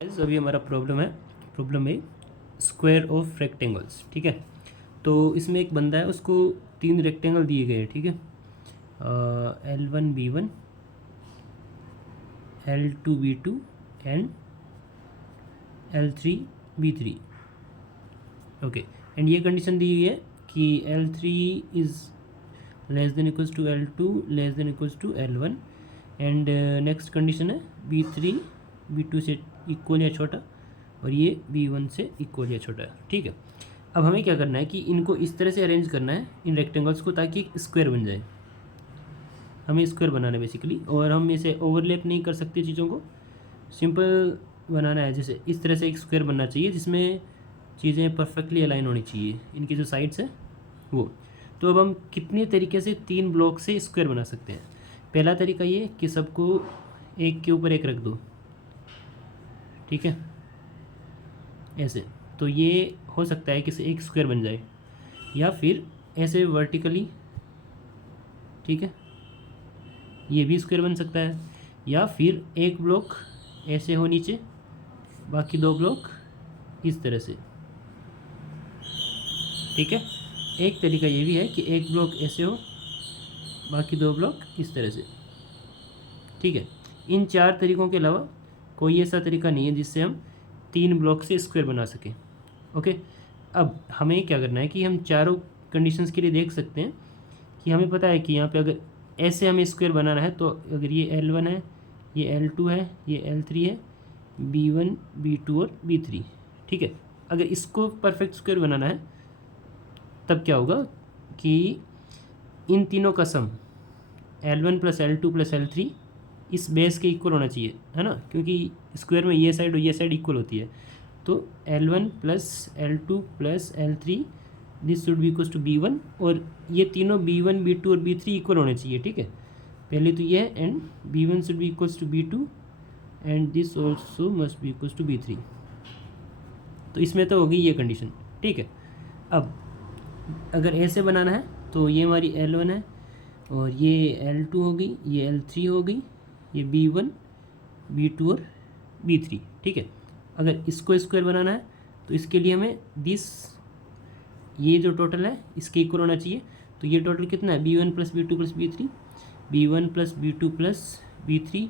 अभी हमारा प्रॉब्लम है स्क्वायर ऑफ रेक्टेंगल्स। ठीक है, तो इसमें एक बंदा है, उसको 3 रेक्टेंगल दिए गए हैं। ठीक है, L1 B1 L2 B2 and L3 B3। Okay, and ये कंडीशन दी गई है कि L3 is less than equals to L2 less than equals to L1 and next condition है B3 B2 से इक्वल या छोटा और ये B1 से इक्वल या छोटा है। ठीक है, अब हमें क्या करना है कि इनको इस तरह से अरेंज करना है इन रेक्टेंगल्स को, ताकि एक स्क्वायर बन जाए। हमें स्क्वायर बनाना है बेसिकली, और हम इसे ओवरलैप नहीं कर सकते चीज़ों को, सिंपल बनाना है। जैसे इस तरह से एक स्क्वायर बनना चाहिए जिसमें चीज़ें परफेक्टली अलाइन होनी चाहिए, इनकी जो साइड्स है वो। तो अब हम कितने तरीके से 3 ब्लॉक से स्क्वायर बना सकते हैं। पहला तरीका ये कि सबको एक के ऊपर एक रख दो। ठीक है, ऐसे तो ये हो सकता है कि एक स्क्वायर बन जाए, या फिर ऐसे वर्टिकली। ठीक है, ये भी स्क्वायर बन सकता है, या फिर एक ब्लॉक ऐसे हो नीचे, बाकी 2 ब्लॉक इस तरह से। ठीक है, एक तरीका ये भी है कि एक ब्लॉक ऐसे हो, बाकी 2 ब्लॉक इस तरह से। ठीक है, इन 4 तरीकों के अलावा कोई ऐसा तरीका नहीं है जिससे हम 3 ब्लॉक से स्क्वायर बना सकें। ओके, अब हमें क्या करना है कि हम चारों कंडीशंस के लिए देख सकते हैं कि हमें पता है कि यहाँ पे अगर ऐसे हमें स्क्वायर बनाना है, तो अगर ये L1 है, ये L2 है, ये L3 है, B1 B2 और B3। ठीक है, अगर इसको परफेक्ट स्क्वायर बनाना है तब क्या होगा कि इन तीनों का सम L1 + L2 + L3 इस बेस के इक्वल होना चाहिए, है ना, क्योंकि स्क्वायर में ये साइड और ये साइड इक्वल होती है। तो L1 + L2 + L3 this should be equals to B1, और ये तीनों B1 B2 और B3 इक्वल होने चाहिए। ठीक है, पहले तो ये है, and B1 should be equals to B2 and this also must be equals to B3। तो इसमें तो होगी ये कंडीशन। ठीक है, अब अगर ऐसे बनाना है तो ये हमारी L1 है, और ये L2 हो गई, ये L3 हो गई, ये B1 B2 और B3। ठीक है, अगर इसको स्क्वायर बनाना है तो इसके लिए हमें ये जो टोटल है इसके इक्वल होना चाहिए। तो ये टोटल कितना है, B1 + B2 + B3, B1 + B2 + B3,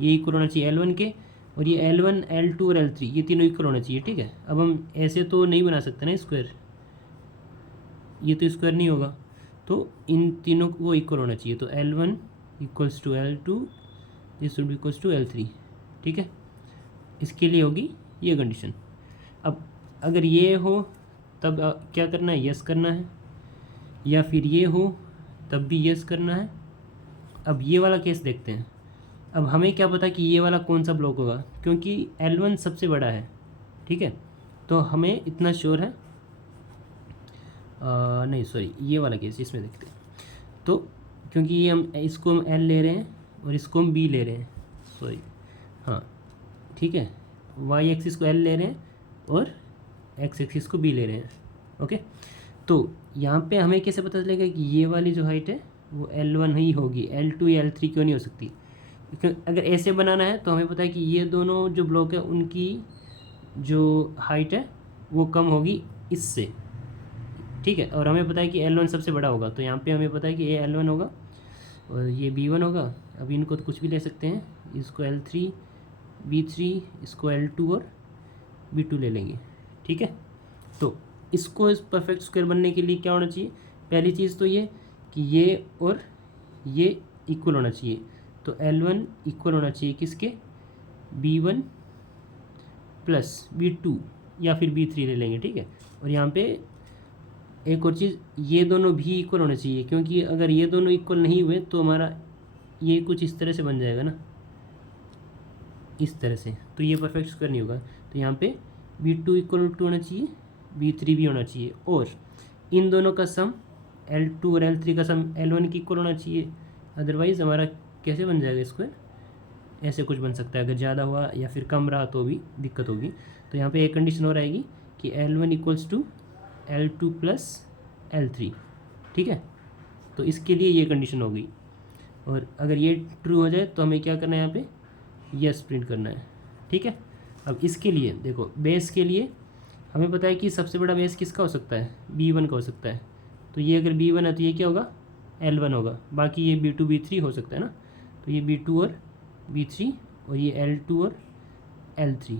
ये इक्वल होना चाहिए L1 के, और ये L1 L2 और L3 ये तीनों इक्वल होना चाहिए। ठीक है, अब हम ऐसे तो नहीं बना सकते ना स्क्वायर, ये तो स्क्वायर नहीं होगा, तो इन तीनों को इक्वल होना चाहिए। तो L1 = L2, this should be equals to L3। ठीक है, इसके लिए होगी ये कंडीशन। अब अगर ये हो तब क्या करना है, यस करना है, या फिर ये हो तब भी यस करना है। अब ये वाला केस देखते हैं। अब हमें क्या पता कि ये वाला कौन सा ब्लॉक होगा, क्योंकि L1 सबसे बड़ा है। ठीक है, तो हमें इतना श्योर है, नहीं सॉरी, ये वाला केस इसमें देखते हैं। तो क्योंकि ये इसको हम L ले रहे हैं और इसको हम B ले रहे हैं, सॉरी हाँ ठीक है, वाई एक्सिस को L ले रहे हैं और एक्स एक्सिस को B ले रहे हैं। ओके, तो यहाँ पे हमें कैसे पता चलेगा कि ये वाली जो हाइट है वो L1 ही होगी, L2 या L3 क्यों नहीं हो सकती। अगर ऐसे बनाना है तो हमें पता है कि ये दोनों जो ब्लॉक है उनकी जो हाइट है वो कम होगी इससे। ठीक है, और हमें पता है कि L1 सबसे बड़ा होगा, तो यहाँ पे हमें पता है कि ये L1 होगा और ये B1 होगा। अब इनको तो कुछ भी ले सकते हैं, इसको L3 B3, इसको L2 और B2 ले लेंगे। ठीक है, तो इसको इस परफेक्ट स्क्वायर बनने के लिए क्या होना चाहिए, पहली चीज़ तो ये कि ये और ये इक्वल होना चाहिए। तो L1 इक्वल होना चाहिए किसके, B1 + B2 या फिर B3 ले लेंगे। ठीक है, और यहाँ पे एक और चीज़, ये दोनों भी इक्वल होने चाहिए, क्योंकि अगर ये दोनों इक्वल नहीं हुए तो हमारा ये कुछ इस तरह से बन जाएगा ना, इस तरह से, तो ये परफेक्ट स्क्वायर नहीं होगा। तो यहाँ पे B2 = होना चाहिए, B3 भी होना चाहिए, और इन दोनों का सम L2 और L3 का सम L1 की इक्वल होना चाहिए। अदरवाइज़ हमारा कैसे बन जाएगा स्क्वायर, ऐसे कुछ बन सकता है, अगर ज़्यादा हुआ या फिर कम रहा तो भी दिक्कत होगी। तो यहाँ पे एक कंडीशन और आएगी कि L1 = L2 + L3। ठीक है, तो इसके लिए ये कंडीशन हो गई, और अगर ये ट्रू हो जाए तो हमें क्या करना है, यहाँ पे यस प्रिंट करना है। ठीक है, अब इसके लिए देखो, बेस के लिए हमें पता है कि सबसे बड़ा बेस किसका हो सकता है, B1 का हो सकता है। तो ये अगर B1 है तो ये क्या होगा, L1 होगा। बाकी ये B2 B3 हो सकता है ना, तो ये B2 और B3 और ये L2 और L3,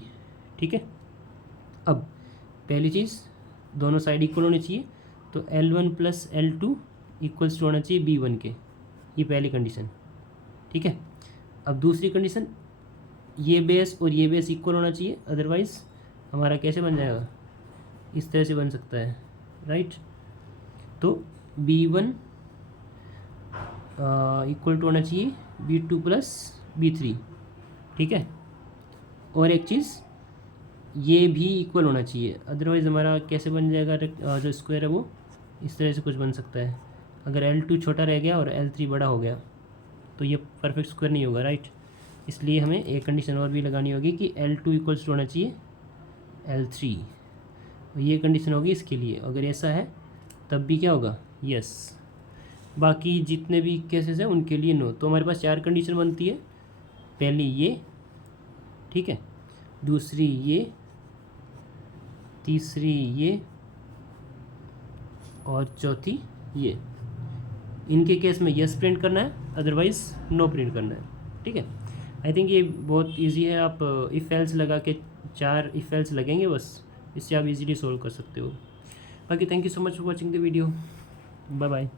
ठीक है। अब पहली चीज़, दोनों साइड इक्वल होनी चाहिए, तो L1 plus L2 equals to होना चाहिए B1 के, ये पहली कंडीशन, ठीक है। अब दूसरी कंडीशन, ये बेस और ये बेस इक्वल होना चाहिए, अदरवाइज़ हमारा कैसे बन जाएगा, इस तरह से बन सकता है, राइट। तो B1 इक्वल टू होना चाहिए B2 प्लस B3, ठीक है। और एक चीज़, ये भी इक्वल होना चाहिए, अदरवाइज़ हमारा कैसे बन जाएगा, जो स्क्वायर है वो इस तरह से कुछ बन सकता है। अगर L2 छोटा रह गया और L3 बड़ा हो गया तो ये परफेक्ट स्क्वायर नहीं होगा, राइट। इसलिए हमें एक कंडीशन और भी लगानी होगी कि L2 इक्वल्स टू होना चाहिए L3, ये कंडीशन होगी इसके लिए। अगर ऐसा है तब भी क्या होगा, यस। बाकी जितने भी केसेस हैं उनके लिए नो। तो हमारे पास 4 कंडीशन बनती है, पहली ये, ठीक है, दूसरी ये, तीसरी ये और चौथी ये। इनके केस में यस प्रिंट करना है, अदरवाइज़ नो प्रिंट करना है, ठीक है। आई थिंक ये बहुत इजी है। आप इफ़ एल्स लगा के 4 इफ़ एल्स लगेंगे बस, इससे आप इजीली सोल्व कर सकते हो। बाकी thank you so much for watching the video, bye bye.